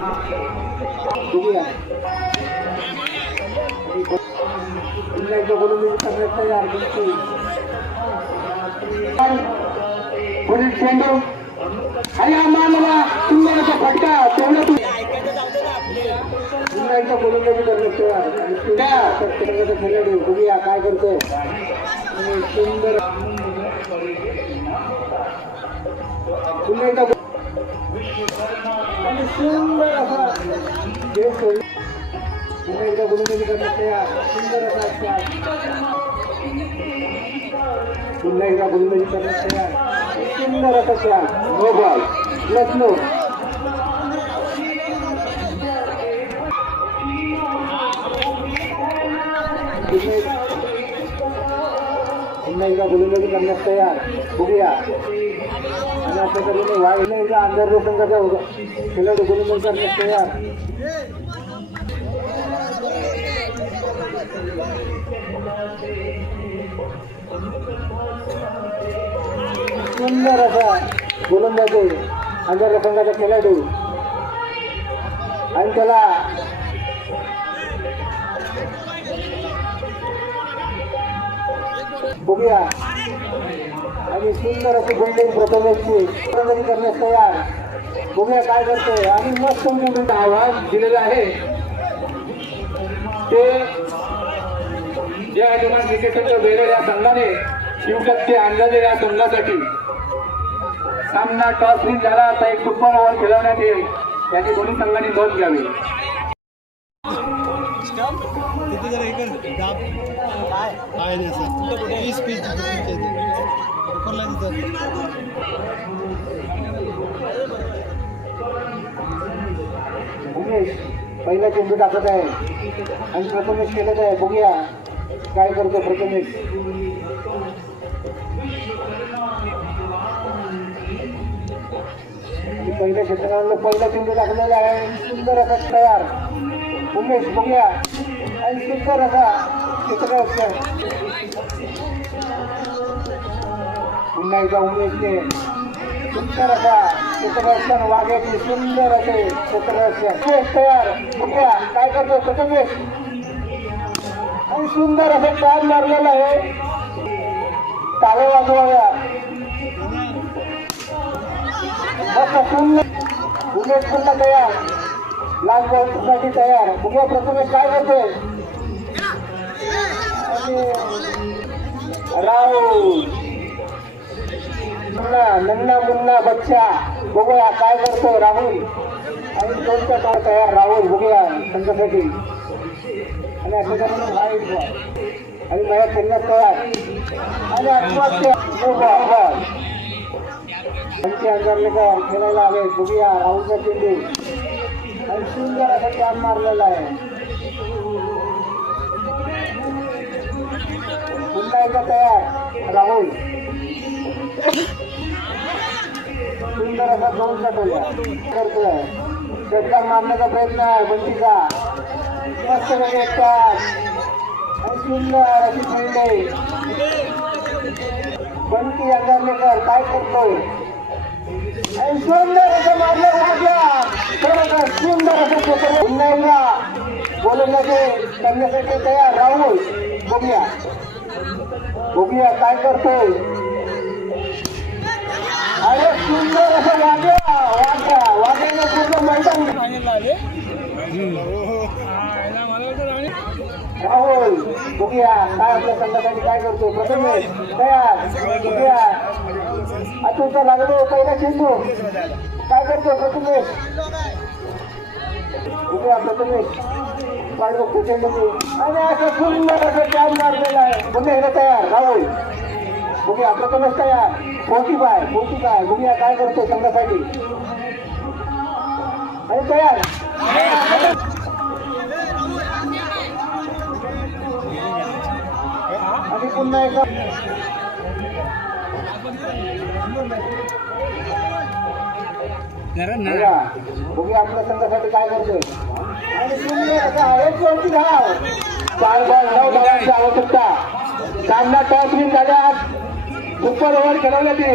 बघूया पुन्हा एकदा बोलून सगळ्यात तयार पुढील चेंडू आणि हा मानवा सुंदर असा फटका तेवढा पुन्हा एकदा बोलून खेळाडू बघूया काय करतो सुंदर पुन्हा एकदा आणि सुंदर असा पुन्हा एकदा गोलंदाजी करण्यात तयार सुंदर असा पुन्हा एकदा गोलंदाजी करण्यात तयार सुंदर असा shot no ball plus no पुन्हा एकदा गोलंदाजी करण्यात तयार बघूया आणि अशा तऱ्हेने वाढले एकदा अंधार संघाचा खेळाडू गोलंदाजी करण्यात तयार सुंदर असा गोलंदाजी अंधार संघाचा खेळाडू आणि त्याला बघूया आणि सुंदर अशी बिल्डिंग प्रथमेशची गोलंदाजी करण्यास तयार बघूया काय करतोय आणि मस्त मोठा आवाज दिलेला आहे ते जे यजमान क्रिकेटच्या वेळे या संघाने शिवशक्ती अंदाजे या संघासाठी सामना टॉस विन झाला आता एक सुपर ओव्हर खेळवण्यात येईल याची दोन्ही संघांनी नोंद घ्यावी उमेश पहिला चेंडू टाकत आहे आणि प्रथमेश खेळत आहे बघूया काय करतो प्रथमेश पहिल्या क्षेत्राला पहिला चेंडू टाकलेला आहे सुंदर असा तयार उमेश बघूया आणि सुंदर असा क्षेत्ररक्षण पुन्हा एकदा उमेशने सुंदर असा क्षेत्ररक्षण वाघ्याची सुंदर असे क्षेत्ररक्षण तयार बघूया काय करतो प्रथमेश आणि सुंदर असं टॅग मारलेला आहे टाळे वाजवाव्या उमेश पुन्हा तयार लाल बॉलसाठी तयार बघूया प्रथमेश काय करतोय राहुल नन्ना मुन्ना बच्चा बघूया काय करतो राहुल आणि दोनच्या काळ तयार राहुल बघूया संघासाठी आणि अशा आणि माझ्या खेळण्यात तयार आणि आत्महत्या त्यांचे अंधारलेकर खेळायला आले बघूया राहुलचा चेंडू आणि सुंदर असा टॅप मारलेला आहे पुन्हा एकदा तयार राहुल सुंदर असा दोन टोल्या करतोय षटकार मारण्याचा प्रयत्न आहे बंटीचा मस्त वेगळे आणि सुंदर अशी खेळले बंटी अंधारलेकर काय करतोय आणि सुंदर असं मारलं राजा खरोखर सुंदर असं पुन्हा एकदा गोलंदाजी करण्यासाठी तयार राहुल बघूया काय करतोय अरे सुंदर असं वाघ्याने पूर्ण मैदान राहुल बघूया काय आपल्या संघासाठी काय करतो प्रथमेश तयार बघूया आता लागलो पहिला चेंडू काय करतो प्रथमेश बघूया प्रथमेश पाय बघतो चेंडू आणि असं सुंदर असं टॅग मारलेला आहे पुन्हा एकदा तयार राहुल बघूया प्रथमेश तयार पोटी पाय बघूया काय करतो संघासाठी आणि तयार आणि पुन्हा एकदा बघूया आपल्या संघासाठी काय करतोय आणि सुंदर असा एक वरती धाव 4 बॉल 9 धावांची आवश्यकता सामना टॉस विन झाल्यास सुपर ओव्हर खेळवल्या ते.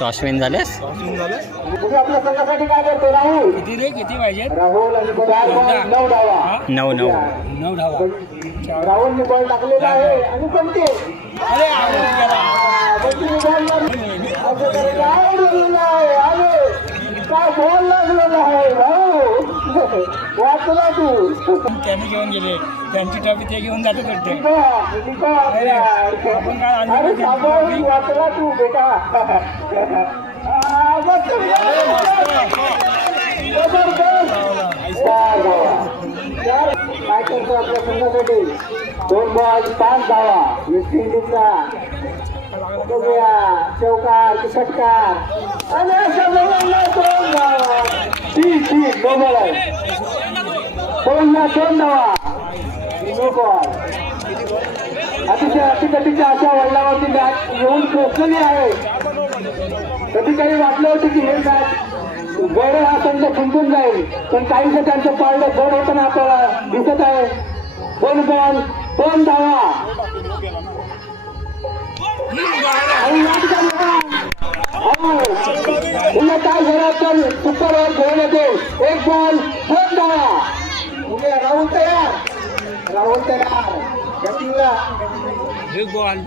टॉसविन झालेस तुम्ही आपल्या संघासाठी काय करतो राहुल? किती पाहिजे? राहुल आणि 9 धावा. 9 धावा. राहुलने बॉल टाकलेला आहे आणि कोणते अरे काय बॉल लागलेला आहे राहुल. वाचला तू. त्यांनी घेऊन गेले, त्यांची ट्रॉफी ते घेऊन जाते वाटते. अरे साबण वाचला तू बेटा. काय करतो आपल्या संघासाठी? 2 बॉल 5 धावा. वेस्ट इंडिजचा बघूया चौकार की षटकार आणि अशा दोघांना 2 धावा. ठीक नो बॉल आहे. 2 धावा. No ball. अतिशय अतिकटीच्या अशा वडिलांवरती मॅच येऊन पोचलेली आहे. कधी काही वाटलं होतं की हे मॅच गड हा संघ जिंकून जाईल, पण काहीच त्यांचं पारडं जड होताना आपल्याला दिसत आहे. 2 बॉल 2 धावा. पुन्हा काय झालं तर सुपर ओव्हर घेऊन येते. 1 बॉल 2 धावा. राहुल तयार. बॅटिंगला एक बॉल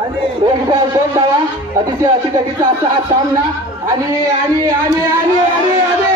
आणि 1 बॉल 2 धावा. अतिशय अतिकटीचा असा हा सामना आणि आणि आणि आणि आणि आणि